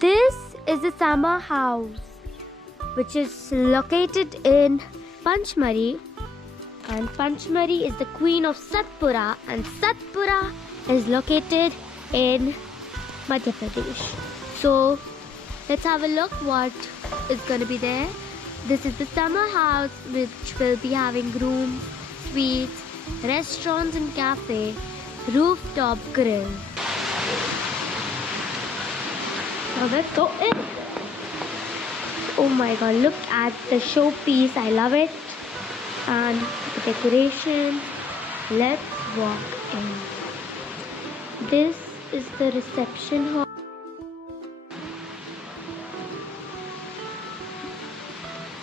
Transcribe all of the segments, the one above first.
This is the summer house, which is located in Panchmari, and Panchmari is the queen of Satpura, and Satpura is located in Madhya Pradesh. So let's have a look what is going to be there. This is the summer house, which will be having rooms, suites, restaurants and cafe, rooftop grill. Now let's go in. Oh my god, look at the showpiece. I love it. And the decoration. Let's walk in. This is the reception hall.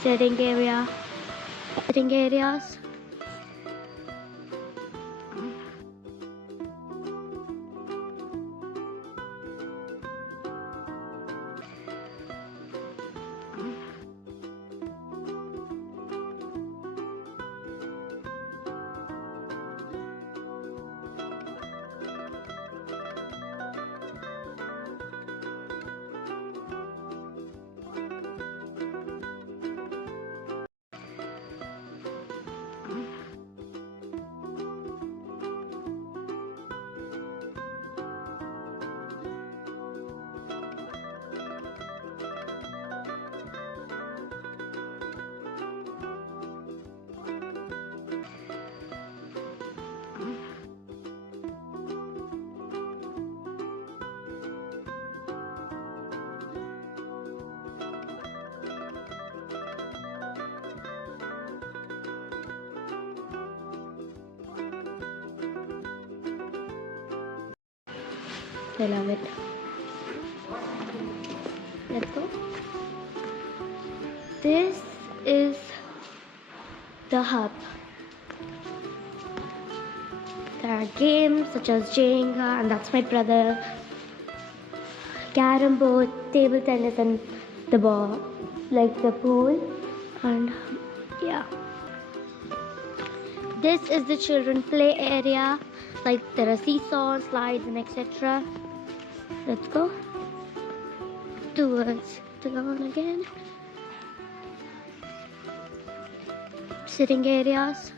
Sitting area. Sitting areas. I love it. Let's go. This is the hub. There are games such as Jenga, and that's my brother, carom board, table tennis, and the ball, like the pool. And yeah. This is the children play area. Like there are seesaws, slides, and etc. Let's go towards the lawn again. Sitting areas.